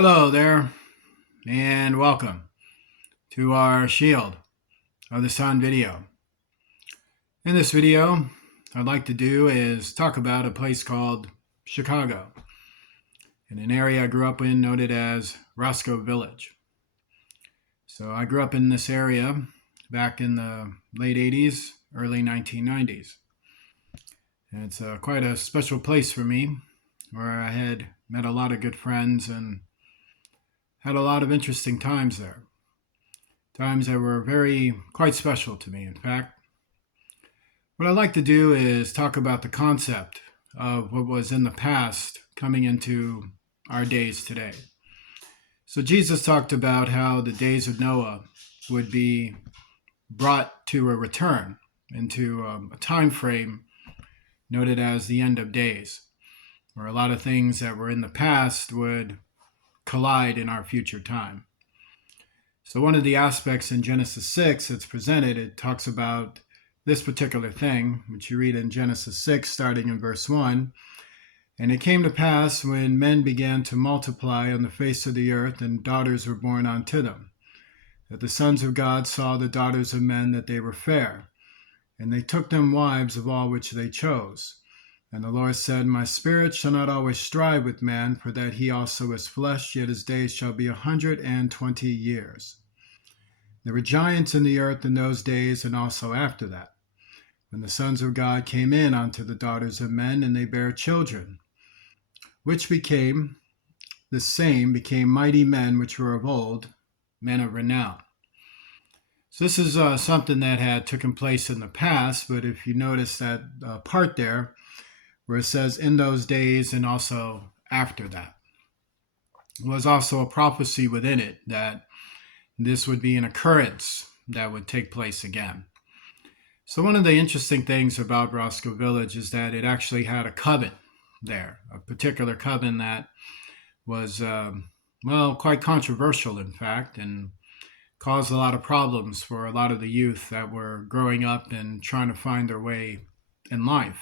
Hello there, and welcome to our Shield of the Sun video. In this video, I'd like to do is talk about a place called Chicago, in an area I grew up in noted as Roscoe Village. So I grew up in this area back in the late 80s, early 1990s. And it's quite a special place for me, where I had met a lot of good friends and had a lot of interesting times there. Times that were quite special to me, in fact. What I'd like to do is talk about the concept of what was in the past coming into our days today. So Jesus talked about how the days of Noah would be brought to a return into a time frame noted as the end of days, where a lot of things that were in the past would collide in our future time. So one of the aspects in Genesis 6 that's presented, it talks about this particular thing, which you read in Genesis 6, starting in verse 1. And it came to pass when men began to multiply on the face of the earth, and daughters were born unto them, that the sons of God saw the daughters of men that they were fair, and they took them wives of all which they chose. And the Lord said, My spirit shall not always strive with man, for that he also is flesh, yet his days shall be 120 years. There were giants in the earth in those days, and also after that, when the sons of God came in unto the daughters of men, and they bare children, which became mighty men which were of old, men of renown. So this is something that had taken place in the past, but if you notice that part there, where it says in those days and also after that, was also a prophecy within it that this would be an occurrence that would take place again. So one of the interesting things about Roscoe Village is that it actually had a coven there, a particular coven that was, quite controversial, in fact, and caused a lot of problems for a lot of the youth that were growing up and trying to find their way in life.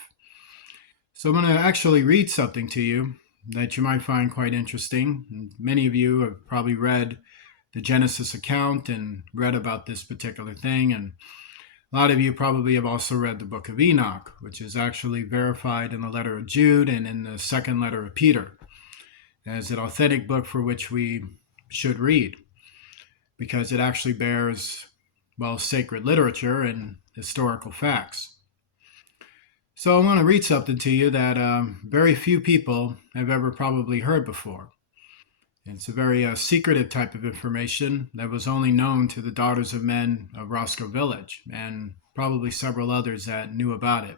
So I'm going to actually read something to you that you might find quite interesting. Many of you have probably read the Genesis account and read about this particular thing. And a lot of you probably have also read the book of Enoch, which is actually verified in the letter of Jude and in the second letter of Peter as an authentic book for which we should read, because it actually bears, sacred literature and historical facts. So I want to read something to you that very few people have ever probably heard before. It's a very secretive type of information that was only known to the daughters of men of Roscoe Village and probably several others that knew about it.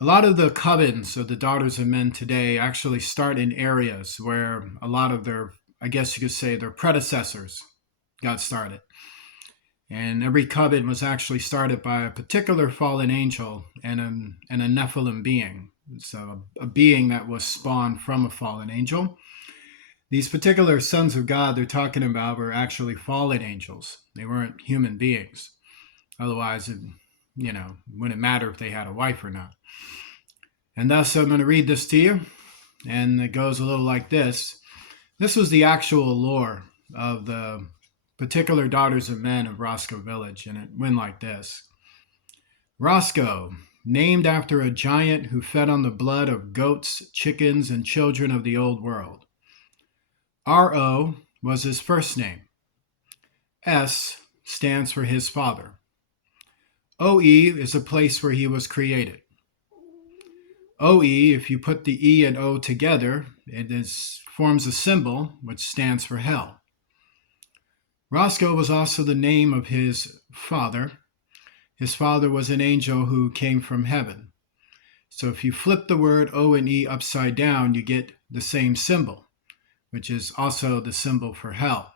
A lot of the covens of the daughters of men today actually start in areas where a lot of their, I guess you could say, their predecessors got started. And every coven was actually started by a particular fallen angel and a Nephilim being. So a being that was spawned from a fallen angel. These particular sons of God they're talking about were actually fallen angels. They weren't human beings. Otherwise, it wouldn't matter if they had a wife or not. And thus, I'm going to read this to you. And it goes a little like this. This was the actual lore of the particular daughters of men of Roscoe Village, and it went like this. Roscoe, named after a giant who fed on the blood of goats, chickens, and children of the old world. R.O. was his first name. S stands for his father. O.E. is a place where he was created. O.E., if you put the E and O together, forms a symbol which stands for hell. Roscoe was also the name of his father. His father was an angel who came from heaven. So if you flip the word O and E upside down, you get the same symbol, which is also the symbol for hell.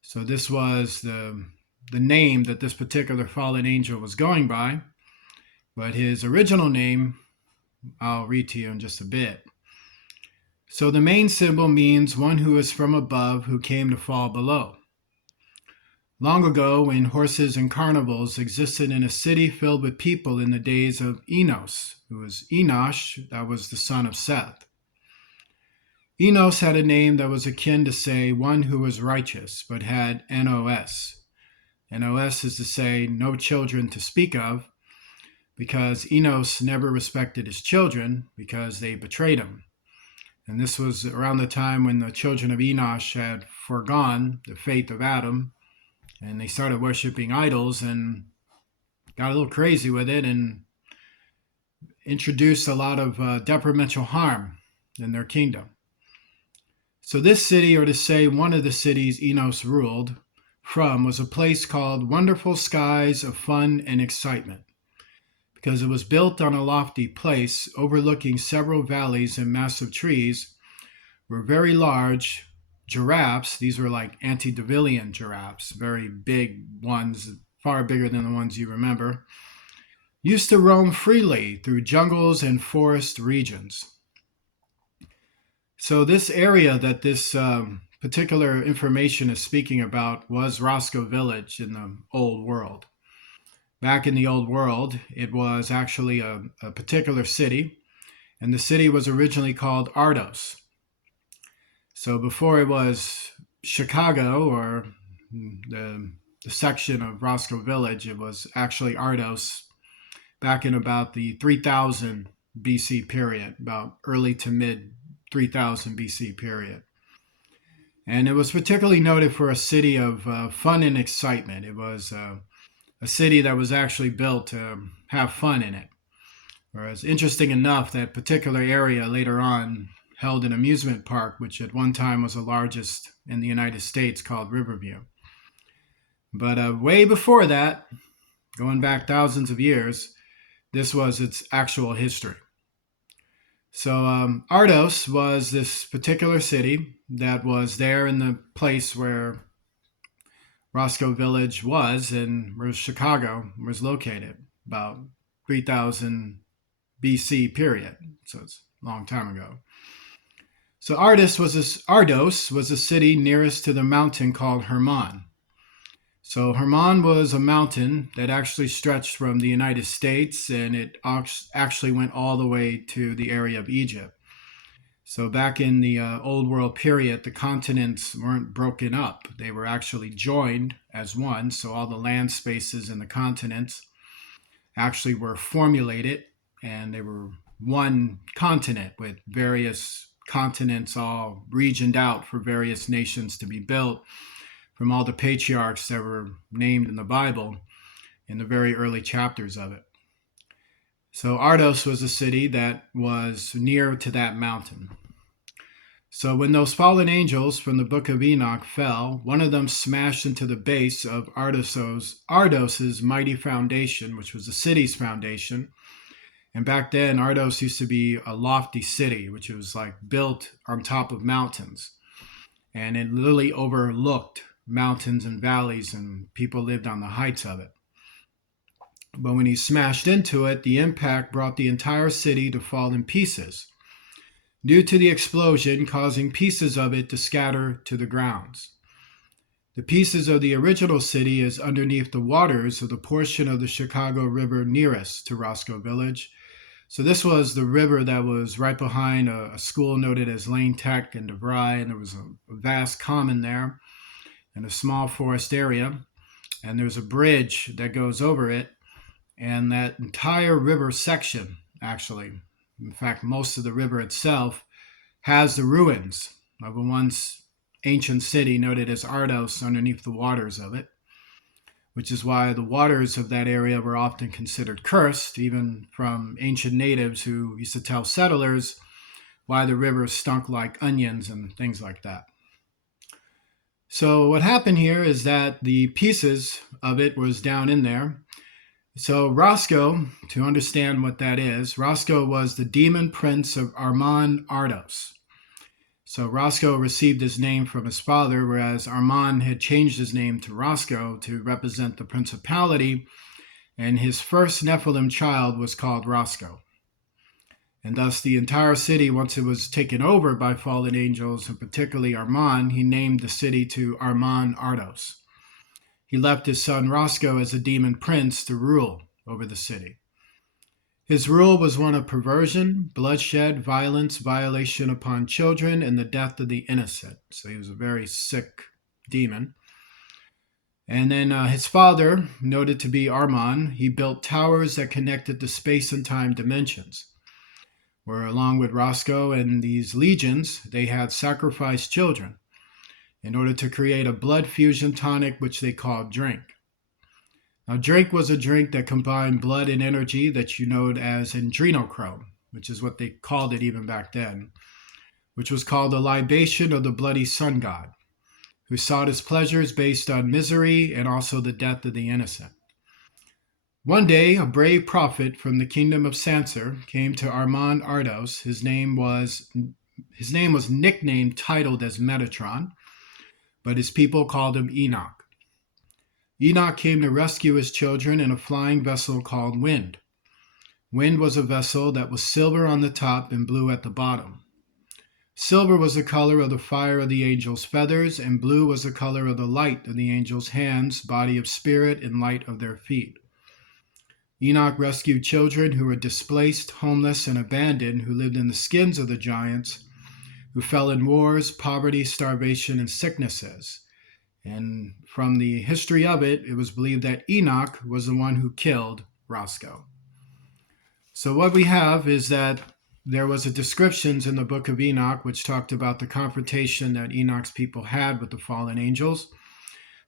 So this was the name that this particular fallen angel was going by, but his original name, I'll read to you in just a bit. So the main symbol means one who is from above who came to fall below. Long ago, when horses and carnivals existed in a city filled with people in the days of Enos, who was Enosh, that was the son of Seth. Enos had a name that was akin to, say, one who was righteous, but had NOS. NOS is to say, no children to speak of, because Enos never respected his children because they betrayed him. And this was around the time when the children of Enosh had foregone the faith of Adam, and they started worshiping idols and got a little crazy with it and introduced a lot of detrimental harm in their kingdom. So this city, or to say one of the cities Enos ruled from, was a place called Wonderful Skies of Fun and Excitement, because it was built on a lofty place overlooking several valleys and massive trees were very large giraffes. These were like antediluvian giraffes, very big ones, far bigger than the ones you remember, used to roam freely through jungles and forest regions. So this area that this particular information is speaking about was Roscoe Village in the Old World. Back in the Old World, it was actually a particular city, and the city was originally called Ardos. So before it was Chicago, or the section of Roscoe Village, it was actually Ardos back in about the 3000 BC period, about early to mid 3000 BC period. And it was particularly noted for a city of fun and excitement. It was a city that was actually built to have fun in it. Whereas, interesting enough, that particular area later on held an amusement park, which at one time was the largest in the United States, called Riverview. But way before that, going back thousands of years, this was its actual history. So Ardos was this particular city that was there in the place where Roscoe Village was, and where Chicago was located, about 3000 BC period. So it's a long time ago. So Ardos was a city nearest to the mountain called Hermon. So Hermon was a mountain that actually stretched from the United States, and it actually went all the way to the area of Egypt. So back in the Old World period, the continents weren't broken up. They were actually joined as one. So all the land spaces in the continents actually were formulated, and they were one continent with various continents all regioned out for various nations to be built from all the patriarchs that were named in the Bible in the very early chapters of it. So Ardos was a city that was near to that mountain. So when those fallen angels from the book of Enoch fell, one of them smashed into the base of Ardos's mighty foundation, which was the city's foundation. And back then, Ardos used to be a lofty city, which was like built on top of mountains. And it literally overlooked mountains and valleys, and people lived on the heights of it. But when he smashed into it, the impact brought the entire city to fall in pieces, due to the explosion causing pieces of it to scatter to the grounds. The pieces of the original city is underneath the waters of the portion of the Chicago River nearest to Roscoe Village. So this was the river that was right behind a school noted as Lane Tech and DeVry, and there was a vast common there and a small forest area, and there's a bridge that goes over it, and that entire river section, actually, in fact, most of the river itself, has the ruins of a once ancient city noted as Ardos underneath the waters of it, which is why the waters of that area were often considered cursed, even from ancient natives who used to tell settlers why the river stunk like onions and things like that. So what happened here is that the pieces of it was down in there. So Roscoe, to understand what that is, Roscoe was the demon prince of Armon Ardos. So Roscoe received his name from his father, whereas Armon had changed his name to Roscoe to represent the principality, and his first Nephilim child was called Roscoe. And thus the entire city, once it was taken over by fallen angels, and particularly Armon, he named the city to Armon Ardos. He left his son Roscoe as a demon prince to rule over the city. His rule was one of perversion, bloodshed, violence, violation upon children, and the death of the innocent. So he was a very sick demon. And then his father, noted to be Armand, he built towers that connected the space and time dimensions, where along with Roscoe and these legions, they had sacrificed children in order to create a blood fusion tonic, which they called drink. Now, drink was a drink that combined blood and energy that you know as adrenochrome, which is what they called it even back then, which was called the libation of the bloody sun god, who sought his pleasures based on misery and also the death of the innocent. One day, a brave prophet from the kingdom of Sancer came to Armand Ardos. His name was nicknamed, titled as Metatron, but his people called him Enoch. Enoch came to rescue his children in a flying vessel called Wind. Wind was a vessel that was silver on the top and blue at the bottom. Silver was the color of the fire of the angel's feathers, and blue was the color of the light of the angel's hands, body of spirit, and light of their feet. Enoch rescued children who were displaced, homeless, and abandoned, who lived in the skins of the giants, who fell in wars, poverty, starvation, and sicknesses. And from the history of it, it was believed that Enoch was the one who killed Roscoe. So what we have is that there was a descriptions in the book of Enoch which talked about the confrontation that Enoch's people had with the fallen angels,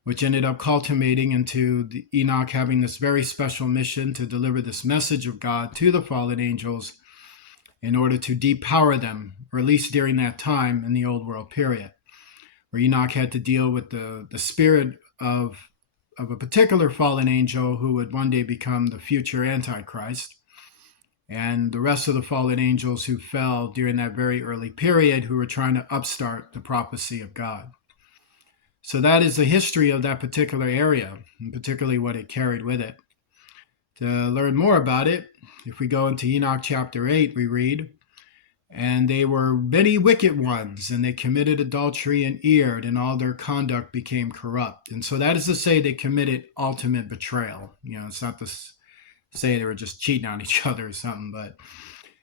which ended up culminating into Enoch having this very special mission to deliver this message of God to the fallen angels in order to depower them, or at least during that time in the old world period, where Enoch had to deal with the spirit of a particular fallen angel who would one day become the future Antichrist, and the rest of the fallen angels who fell during that very early period who were trying to upstart the prophecy of God. So that is the history of that particular area, and particularly what it carried with it. To learn more about it, if we go into Enoch chapter 8, we read, "And they were many wicked ones, and they committed adultery and erred, and all their conduct became corrupt." And so that is to say they committed ultimate betrayal. It's not to say they were just cheating on each other or something, but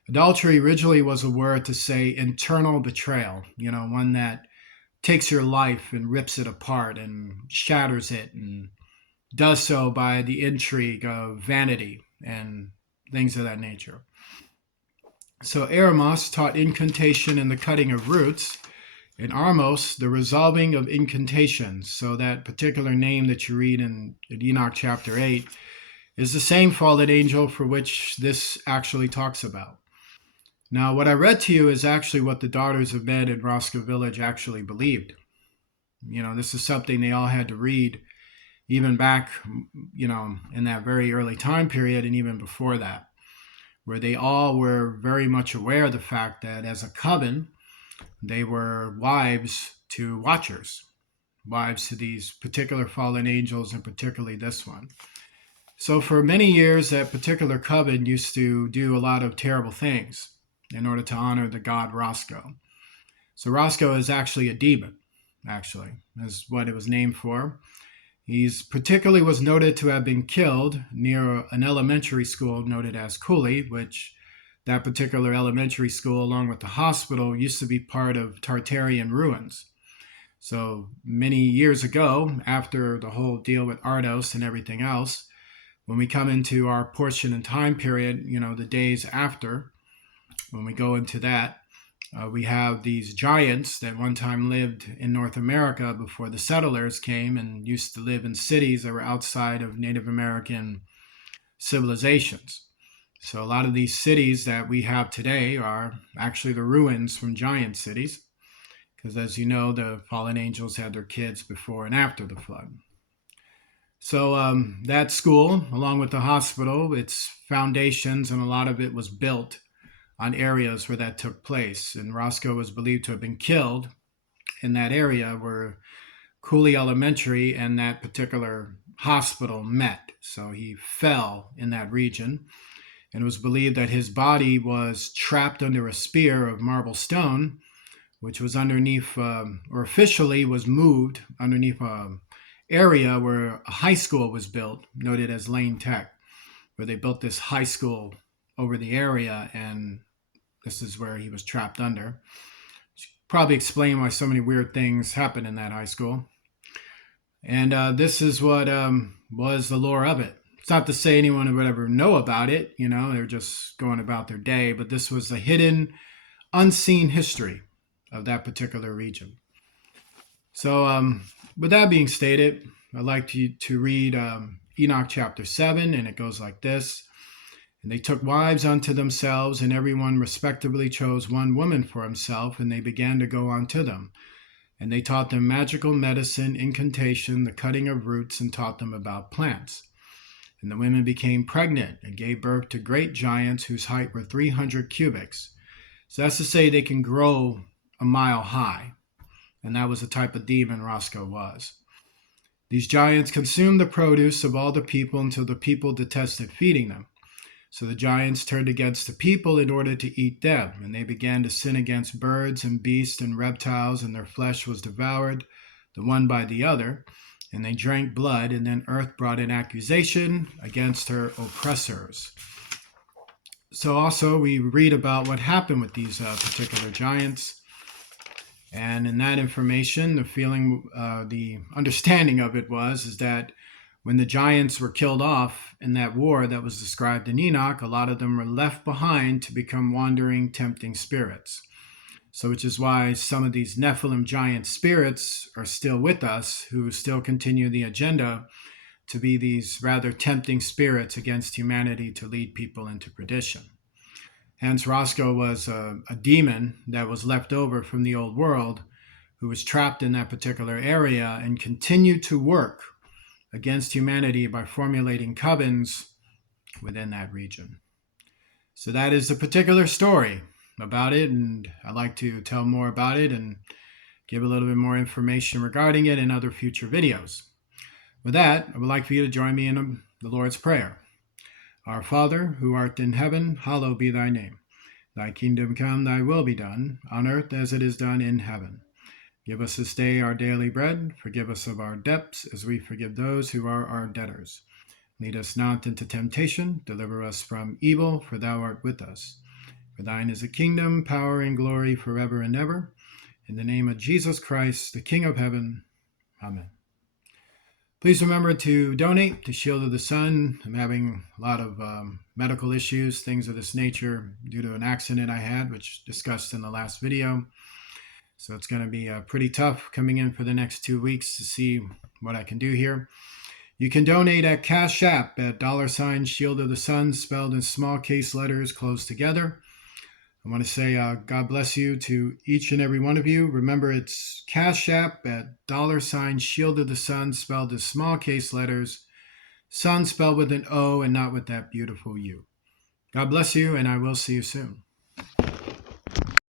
adultery originally was a word to say internal betrayal, one that takes your life and rips it apart and shatters it, and does so by the intrigue of vanity and things of that nature. So Eremos taught incantation and the cutting of roots, and Armos the resolving of incantations. So that particular name that you read in Enoch chapter 8 is the same fallen angel for which this actually talks about. Now, what I read to you is actually what the daughters of Men in Roscoe Village actually believed. This is something they all had to read even back, in that very early time period and even before that, where they all were very much aware of the fact that as a coven, they were wives to watchers, wives to these particular fallen angels, and particularly this one. So for many years, that particular coven used to do a lot of terrible things in order to honor the god Roscoe. So Roscoe is actually a demon, actually, is what it was named for. He's particularly was noted to have been killed near an elementary school noted as Cooley, which that particular elementary school, along with the hospital, used to be part of Tartarian ruins. So many years ago, after the whole deal with Ardos and everything else, when we come into our portion and time period, the days after, when we go into that, we have these giants that one time lived in North America before the settlers came and used to live in cities that were outside of Native American civilizations. So a lot of these cities that we have today are actually the ruins from giant cities, because as you know, the fallen angels had their kids before and after the flood. So that school, along with the hospital, its foundations and a lot of it was built on areas where that took place. And Roscoe was believed to have been killed in that area where Cooley Elementary and that particular hospital met. So he fell in that region. And it was believed that his body was trapped under a spear of marble stone, which was underneath, or officially was moved underneath a area where a high school was built, noted as Lane Tech, where they built this high school over the area, and this is where he was trapped under. Probably explain why so many weird things happen in that high school. And this is what was the lore of it. It's not to say anyone would ever know about it, they're just going about their day, but this was the hidden, unseen history of that particular region. So, with that being stated, I'd like to read Enoch chapter 7, and it goes like this. And they took wives unto themselves, and everyone respectively chose one woman for himself, and they began to go unto them. And they taught them magical medicine, incantation, the cutting of roots, and taught them about plants. And the women became pregnant and gave birth to great giants whose height were 300 cubits. So that's to say they can grow a mile high. And that was the type of demon Roscoe was. These giants consumed the produce of all the people until the people detested feeding them. So the giants turned against the people in order to eat them, and they began to sin against birds and beasts and reptiles, and their flesh was devoured, the one by the other, and they drank blood, and then earth brought an accusation against her oppressors. So also we read about what happened with these particular giants, and in that information, the understanding of it is that when the giants were killed off in that war that was described in Enoch, a lot of them were left behind to become wandering, tempting spirits. So which is why some of these Nephilim giant spirits are still with us, who still continue the agenda to be these rather tempting spirits against humanity to lead people into perdition. Hence, Roscoe was a demon that was left over from the old world, who was trapped in that particular area and continued to work against humanity by formulating covens within that region. So that is a particular story about it, and I'd like to tell more about it and give a little bit more information regarding it in other future videos. With that, I would like for you to join me in the Lord's Prayer. Our Father, who art in heaven, hallowed be thy name. Thy kingdom come, thy will be done, on earth as it is done in heaven. Give us this day our daily bread. Forgive us of our debts, as we forgive those who are our debtors. Lead us not into temptation. Deliver us from evil, for thou art with us. For thine is the kingdom, power, and glory forever and ever. In the name of Jesus Christ, the King of heaven. Amen. Please remember to donate to Shield of the Sun. I'm having a lot of medical issues, things of this nature, due to an accident I had, which discussed in the last video. So it's going to be pretty tough coming in for the next 2 weeks to see what I can do here. You can donate at Cash App at $ Shield of the Sun, spelled in small case letters closed together. I want to say God bless you to each and every one of you. Remember, it's Cash App at $ Shield of the Sun, spelled in small case letters, Sun spelled with an O and not with that beautiful U. God bless you, and I will see you soon.